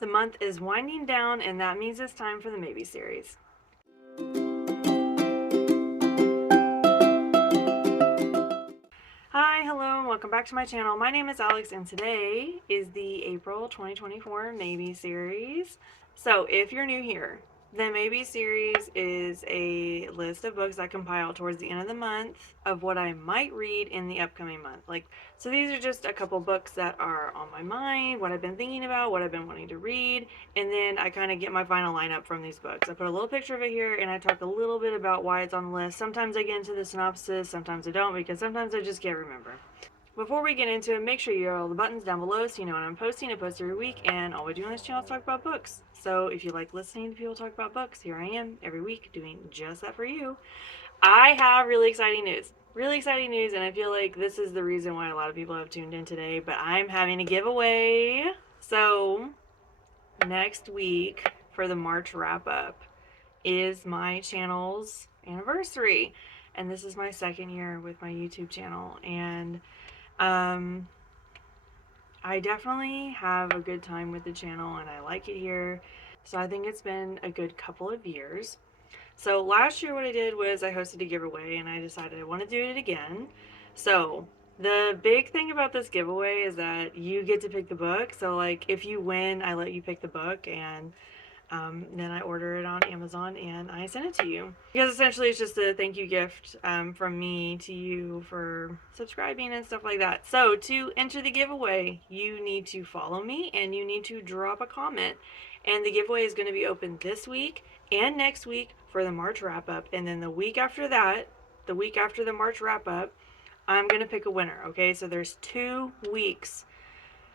The month is winding down, and that means it's time for the Maybe series. Hi, hello, and welcome back to my channel. My name is Alex, and today is the April 2024 Maybe series. So if you're new here, the Maybe series is a list of books I compile towards the end of the month of what I might read in the upcoming month. So these are just a couple books that are on my mind, what I've been thinking about, what I've been wanting to read, and then I kind of get my final lineup from these books. I put a little picture of it here, and I talk a little bit about why it's on the list. Sometimes I get into the synopsis, sometimes I don't, because sometimes I just can't remember. Before we get into it, make sure you have all the buttons down below so you know when I'm posting. I post every week, and all we do on this channel is talk about books. So if you like listening to people talk about books, here I am every week doing just that for you. I have really exciting news. Really exciting news, and I feel like this is the reason why a lot of people have tuned in today, but I'm having a giveaway. So next week for the March wrap up is my channel's anniversary. And this is my second year with my YouTube channel, and I definitely have a good time with the channel and I like it here. So I think it's been a good couple of years. So last year what I did was I hosted a giveaway and I decided I want to do it again. So the big thing about this giveaway is that you get to pick the book. So like if you win, I let you pick the book, and then I order it on Amazon and I send it to you. Because essentially it's just a thank you gift from me to you for subscribing and stuff like that. So to enter the giveaway, you need to follow me and you need to drop a comment. And the giveaway is going to be open this week and next week for the March wrap up. And then the week after that, the week after the March wrap up, I'm going to pick a winner. Okay, so there's 2 weeks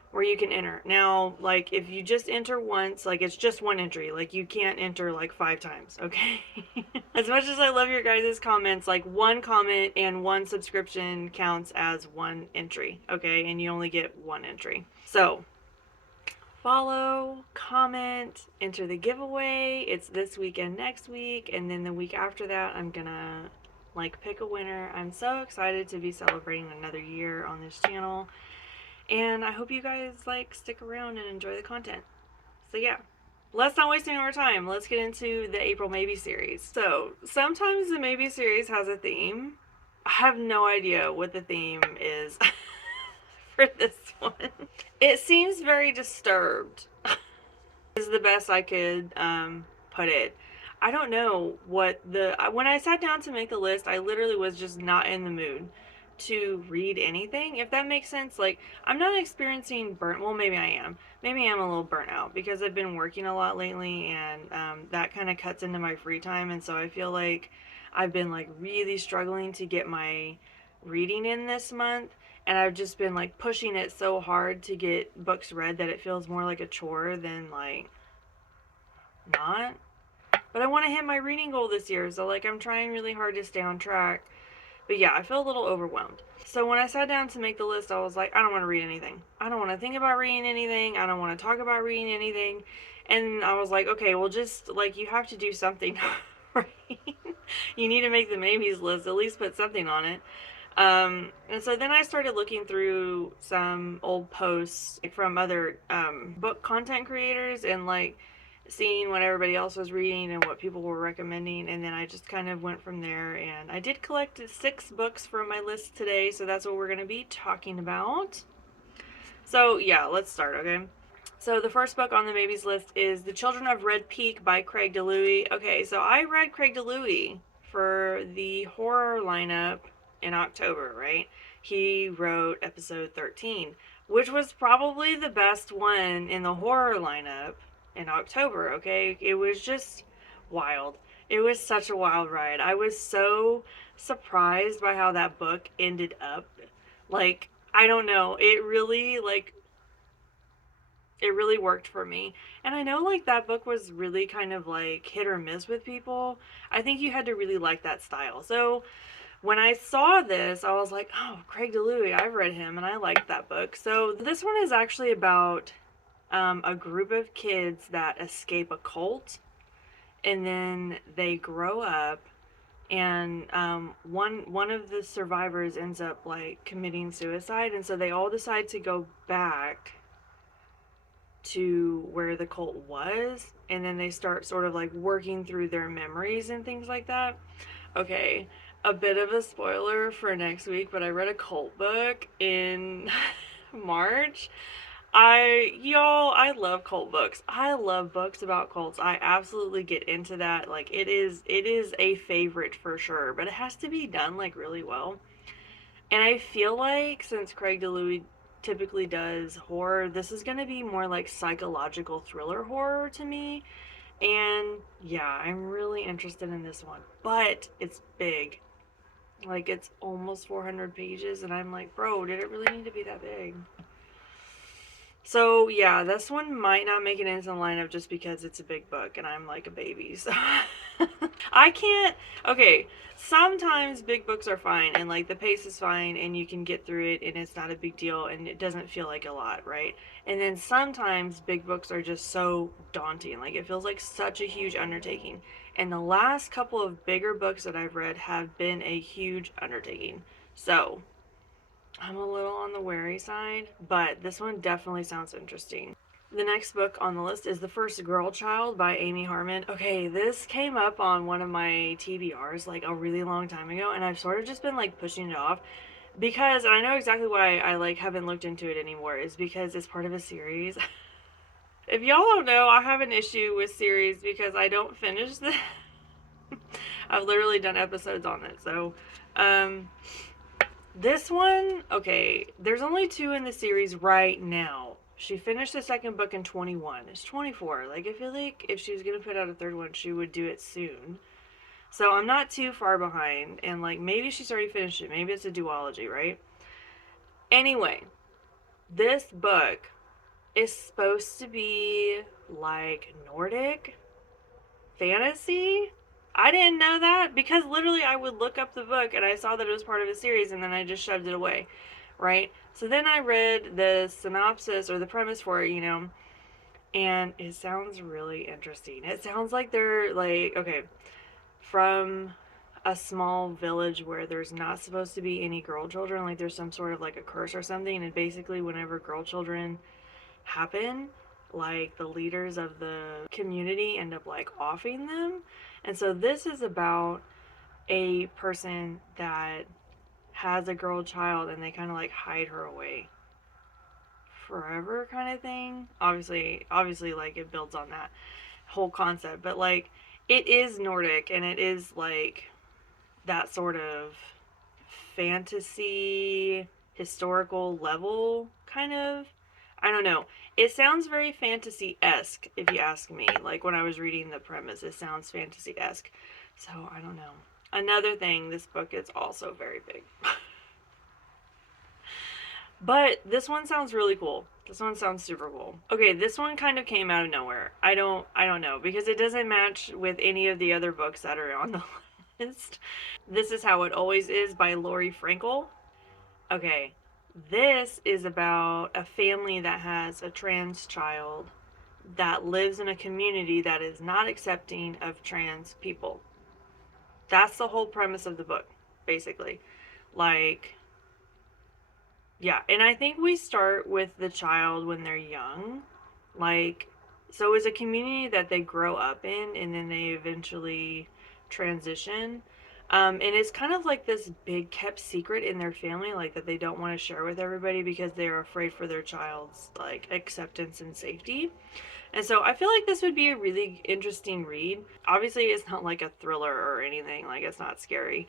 where you can enter. Now, like, if you just enter once, like, it's just one entry. Like, you can't enter, like, 5 times, okay? As much as I love your guys' comments, like, 1 comment and 1 subscription counts as 1 entry, okay? And you only get 1 entry. So, follow, comment, enter the giveaway. It's this weekend, next week, and then the week after that, I'm gonna, like, pick a winner. I'm so excited to be celebrating another year on this channel. And I hope you guys like stick around and enjoy the content. So yeah, let's not waste any more time. Let's get into the April Maybe series. So sometimes the Maybe series has a theme. I have no idea what the theme is for this one. It seems very disturbed is the best I could put it. I don't know what when I sat down to make the list, I literally was just not in the mood to read anything, if that makes sense. Like, I'm not experiencing well, maybe I am. Maybe I'm a little burnt out because I've been working a lot lately, and that kind of cuts into my free time, and so I feel like I've been like really struggling to get my reading in this month, and I've just been like pushing it so hard to get books read that it feels more like a chore than like not. But I want to hit my reading goal this year, so like I'm trying really hard to stay on track. But yeah, I feel a little overwhelmed. So when I sat down to make the list, I was like, I don't want to read anything. I don't want to think about reading anything. I don't want to talk about reading anything. And I was like, okay, well, just like you have to do something, right? You need to make the maybes list, at least put something on it. And so then I started looking through some old posts from other book content creators, and like seeing what everybody else was reading and what people were recommending, and then I just kind of went from there. And I did collect 6 books from my list today, so that's what we're going to be talking about. So yeah, let's start, okay? So the first book on the Maybes list is The Children of Red Peak by Craig DiLouie. Okay, so I read Craig DiLouie for the horror lineup in October, right? He wrote episode 13, which was probably the best one in the horror lineup in October, okay? It was just wild. It was such a wild ride. I was so surprised by how that book ended up. Like, I don't know. It really worked for me. And I know like that book was really kind of like hit or miss with people. I think you had to really like that style. So when I saw this, I was like, oh, Craig DiLouie, I've read him and I liked that book. So this one is actually about a group of kids that escape a cult, and then they grow up, and one of the survivors ends up like committing suicide, and so they all decide to go back to where the cult was, and then they start sort of like working through their memories and things like that. Okay, a bit of a spoiler for next week, but I read a cult book in March. I love cult books. I love books about cults. I absolutely get into that. Like it is a favorite for sure, but it has to be done like really well. And I feel like since Craig DiLouie typically does horror, this is going to be more like psychological thriller horror to me. And yeah, I'm really interested in this one. But it's big. Like it's almost 400 pages and I'm like, "Bro, did it really need to be that big?" So yeah, this one might not make it into the lineup just because it's a big book and I'm like a baby. So I can't. Okay, sometimes big books are fine and like the pace is fine and you can get through it and it's not a big deal and it doesn't feel like a lot, right? And then sometimes big books are just so daunting. Like it feels like such a huge undertaking. And the last couple of bigger books that I've read have been a huge undertaking. So I'm a little on the wary side, but this one definitely sounds interesting. The next book on the list is The First Girl Child by Amy Harmon. Okay, this came up on one of my TBRs like a really long time ago, and I've sort of just been like pushing it off because, and I know exactly why I like haven't looked into it anymore, is because it's part of a series. If y'all don't know, I have an issue with series because I don't finish the. I've literally done episodes on it, so this one, okay, there's only 2 in the series right now. She finished the second book in 21. It's 24. Like, I feel like if she was going to put out a third one, she would do it soon. So I'm not too far behind. And, like, maybe she's already finished it. Maybe it's a duology, right? Anyway, this book is supposed to be, like, Nordic fantasy. I didn't know that because literally I would look up the book and I saw that it was part of a series and then I just shoved it away, right? So then I read the synopsis or the premise for it, and it sounds really interesting. It sounds like they're like, okay, from a small village where there's not supposed to be any girl children, like there's some sort of like a curse or something, and basically whenever girl children happen, like the leaders of the community end up like offing them. And so this is about a person that has a girl child and they kind of like hide her away forever kind of thing. Obviously like it builds on that whole concept, but like it is Nordic and it is like that sort of fantasy historical level kind of. I don't know. It sounds very fantasy-esque if you ask me. Like when I was reading the premise, it sounds fantasy-esque. So I don't know. Another thing, this book is also very big. But this one sounds really cool. This one sounds super cool. Okay, this one kind of came out of nowhere. I don't know because it doesn't match with any of the other books that are on the list. This Is How It Always Is by Laurie Frankel. Okay, this is about a family that has a trans child that lives in a community that is not accepting of trans people. That's the whole premise of the book, basically. Like, yeah, and I think we start with the child when they're young. Like, so it's a community that they grow up in and then they eventually transition. And it's kind of like this big kept secret in their family, like that they don't want to share with everybody because they're afraid for their child's like acceptance and safety. And so I feel like this would be a really interesting read. Obviously, it's not like a thriller or anything, like it's not scary.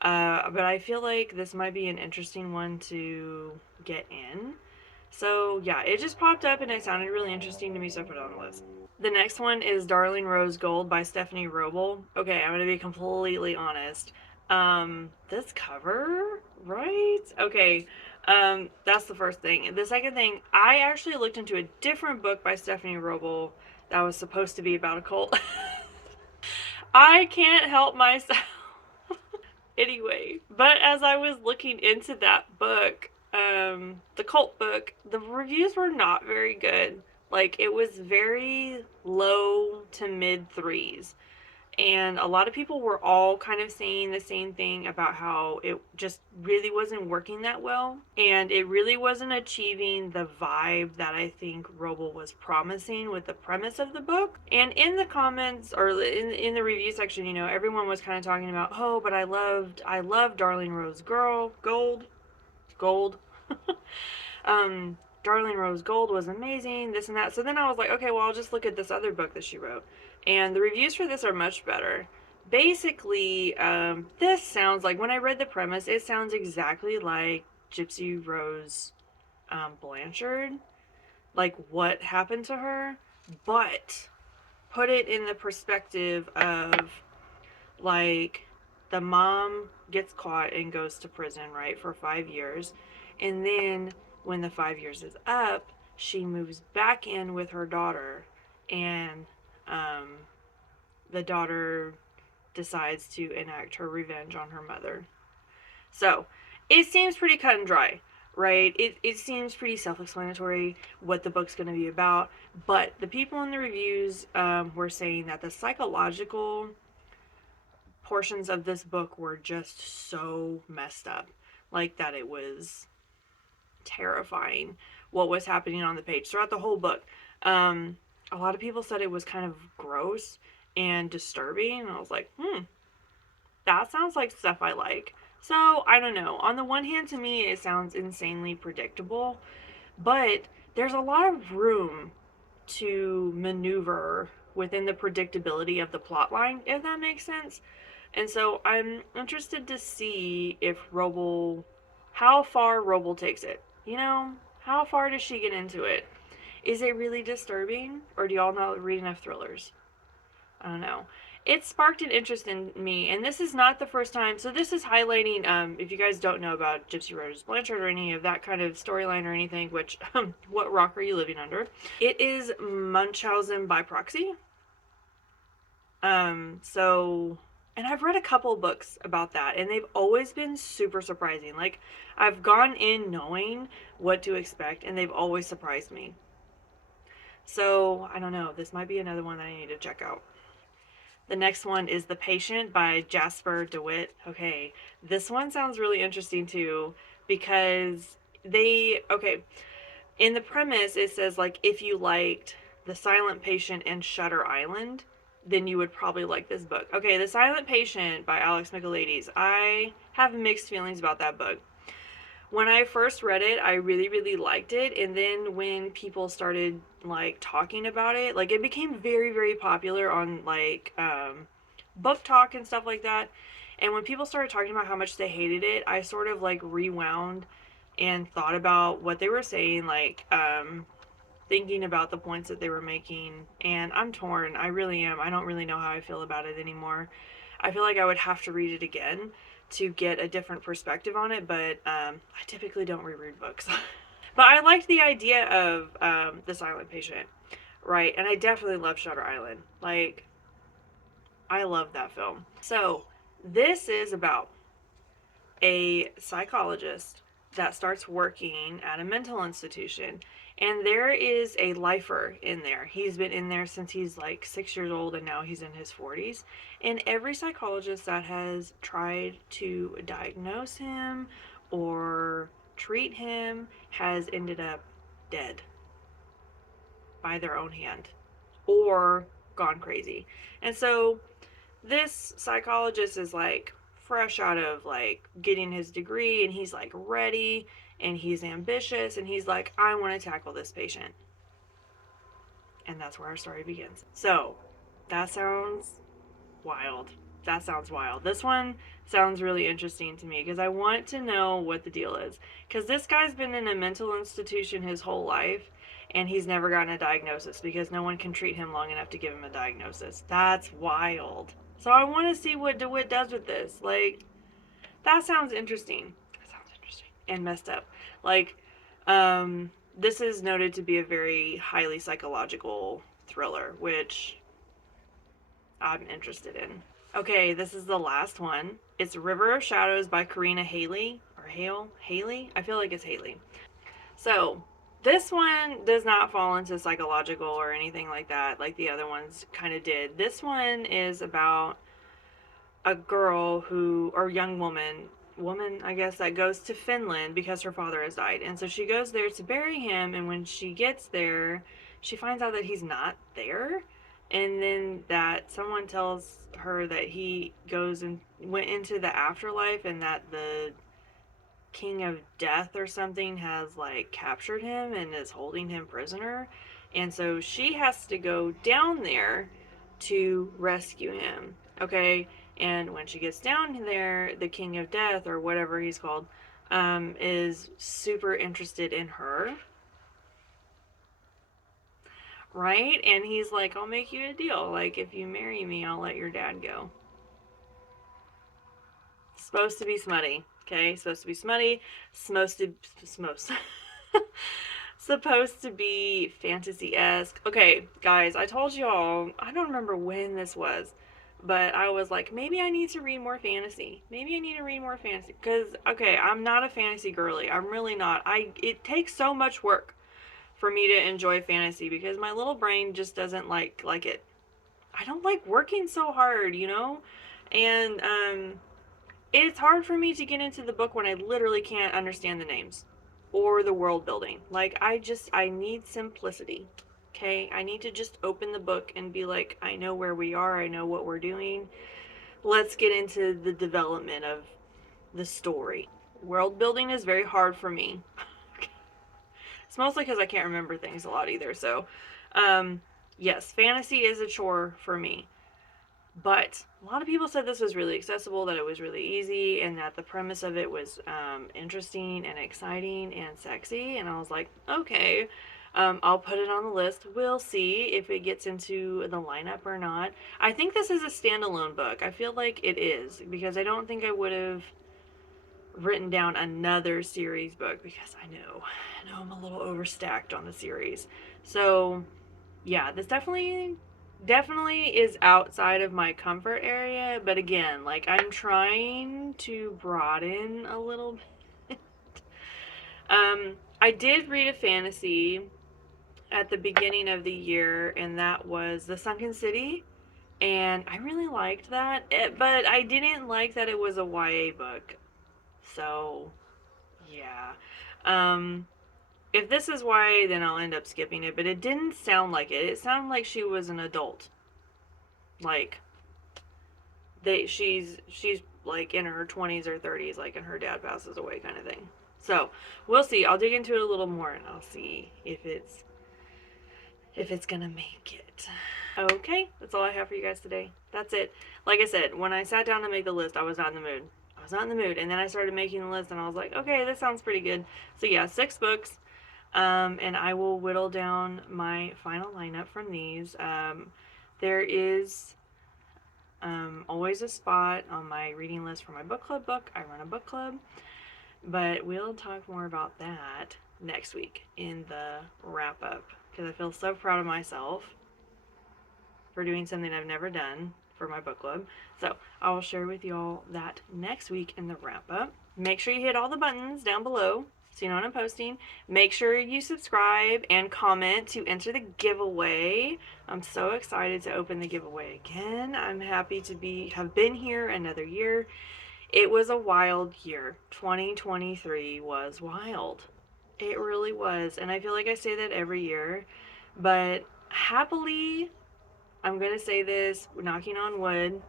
But I feel like this might be an interesting one to get in. So yeah, it just popped up and it sounded really interesting to me, so I put it on the list. The next one is Darling Rose Gold by Stephanie Wrobel. Okay, I'm gonna be completely honest. This cover, right? Okay, that's the first thing. The second thing, I actually looked into a different book by Stephanie Wrobel that was supposed to be about a cult. I can't help myself. Anyway, but as I was looking into that book, the cult book, the reviews were not very good. Like, it was very low to mid threes. And a lot of people were all kind of saying the same thing about how it just really wasn't working that well. And it really wasn't achieving the vibe that I think Wrobel was promising with the premise of the book. And in the comments, or in the review section, you know, everyone was kind of talking about, oh, but I loved Darling Rose Gold. Darling Rose Gold was amazing, this and that. So then I was like, okay, well, I'll just look at this other book that she wrote. And the reviews for this are much better. Basically, this sounds like, when I read the premise, it sounds exactly like Gypsy Rose Blanchard, like what happened to her, but put it in the perspective of, like, the mom gets caught and goes to prison, right, for 5 years. And then when the 5 years is up, she moves back in with her daughter, and the daughter decides to enact her revenge on her mother. So it seems pretty cut and dry, right? It seems pretty self-explanatory what the book's going to be about, but the people in the reviews were saying that the psychological portions of this book were just so messed up, like that it was terrifying what was happening on the page throughout the whole book. A lot of people said it was kind of gross and disturbing, and I was like, that sounds like stuff I like. So I don't know, on the one hand, to me it sounds insanely predictable, but there's a lot of room to maneuver within the predictability of the plot line, if that makes sense. And so I'm interested to see if how far Wrobel takes it. You know, how far does she get into it? Is it really disturbing, or do y'all not read enough thrillers? I don't know. It sparked an interest in me, and this is not the first time. So this is highlighting, if you guys don't know about Gypsy Rose Blanchard or any of that kind of storyline or anything, which, what rock are you living under? It is Munchausen by proxy. And I've read a couple books about that, and they've always been super surprising. Like, I've gone in knowing what to expect, and they've always surprised me. So, I don't know. This might be another one that I need to check out. The next one is The Patient by Jasper Dewitt. Okay, this one sounds really interesting too, because in the premise, it says, like, if you liked The Silent Patient and Shutter Island, then you would probably like this book. Okay, The Silent Patient by Alex Michaelides. I have mixed feelings about that book. When I first read it, I really, really liked it. And then when people started, like, talking about it, like, it became very, very popular on, like, Book Talk and stuff like that. And when people started talking about how much they hated it, I sort of, like, rewound and thought about what they were saying, like, thinking about the points that they were making, and I'm torn. I really am. I don't really know how I feel about it anymore. I feel like I would have to read it again to get a different perspective on it, but I typically don't reread books. But I liked the idea of The Silent Patient, right? And I definitely love Shutter Island. Like, I love that film. So this is about a psychologist that starts working at a mental institution, and there is a lifer in there. He's been in there since he's like 6 years old, and now he's in his 40s. And every psychologist that has tried to diagnose him or treat him has ended up dead by their own hand or gone crazy. And so this psychologist is like fresh out of like getting his degree, and he's like ready, and he's ambitious, and he's like, I want to tackle this patient. And that's where our story begins. So that sounds wild. This one sounds really interesting to me because I want to know what the deal is, because this guy's been in a mental institution his whole life, and he's never gotten a diagnosis because no one can treat him long enough to give him a diagnosis. That's wild. So I want to see what DeWitt does with this. Like, that sounds interesting. And messed up. Like, this is noted to be a very highly psychological thriller, which I'm interested in. Okay, this is the last one. It's River of Shadows by Karina Haley. Or Haley? I feel like it's Haley. So, This one does not fall into psychological or anything like that, like the other ones kind of did. This one is about a girl who, or young woman, I guess, that goes to Finland because her father has died. And so she goes there to bury him. And when she gets there, she finds out that he's not there. And then that someone tells her that he goes and went into the afterlife and that the king of death or something has like captured him and is holding him prisoner. And so she has to go down there to rescue him. Okay. And when she gets down there, the king of death, or whatever he's called, is super interested in her. Right? And he's like, I'll make you a deal. Like, if you marry me, I'll let your dad go. Supposed to be smutty. Okay? Supposed to be smutty. Supposed to. Supposed to be fantasy-esque. Okay, guys, I told y'all, I don't remember when this was, but I was like, maybe I need to read more fantasy. Maybe I need to read more fantasy. Because, okay, I'm not a fantasy girly. I'm really not. It takes so much work for me to enjoy fantasy because my little brain just doesn't like it. I don't like working so hard, you know? And it's hard for me to get into the book when I literally can't understand the names or the world building. Like, I need simplicity. Okay? I need to just open the book and be like, I know where we are, I know what we're doing. Let's get into the development of the story. World building is very hard for me. It's mostly because I can't remember things a lot either. So, yes, fantasy is a chore for me. But a lot of people said this was really accessible, that it was really easy, and that the premise of it was interesting and exciting and sexy. And I was like, okay, I'll put it on the list. We'll see if it gets into the lineup or not. I think this is a standalone book. I feel like it is, because I don't think I would have written down another series book because I know I'm a little overstacked on the series. So yeah, this definitely is outside of my comfort area, but again, like, I'm trying to broaden a little bit. I did read a fantasy at the beginning of the year, and that was The Sunken City, and I really liked that, but I didn't like that it was a YA book. So, yeah. Um, if this is YA, then I'll end up skipping it, but it didn't sound like it. It sounded like she was an adult. Like, she's like in her 20s or 30s, like, and her dad passes away kind of thing. So, we'll see. I'll dig into it a little more and I'll see if it's gonna make it. Okay, that's all I have for you guys today. That's it. Like I said, when I sat down to make the list, I was not in the mood. I was not in the mood. And then I started making the list and I was like, okay, this sounds pretty good. So yeah, 6 books. And I will whittle down my final lineup from these. There is always a spot on my reading list for my book club book. I run a book club. But we'll talk more about that next week in the wrap up. Because I feel so proud of myself for doing something I've never done for my book club. So I will share with y'all that next week in the wrap up. Make sure you hit all the buttons down below so you know when I'm posting. Make sure you subscribe and comment to enter the giveaway. I'm so excited to open the giveaway again. I'm happy to have been here another year. It was a wild year. 2023 was wild. It really was. And I feel like I say that every year. But happily, I'm going to say this, knocking on wood,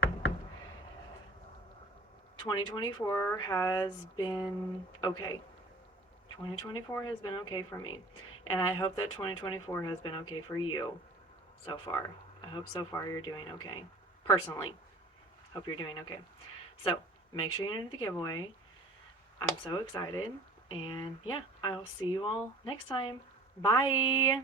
2024 has been okay. 2024 has been okay for me. And I hope that 2024 has been okay for you so far. I hope so far you're doing okay. Personally, hope you're doing okay. So, make sure you enter the giveaway. I'm so excited. And yeah, I'll see you all next time. Bye!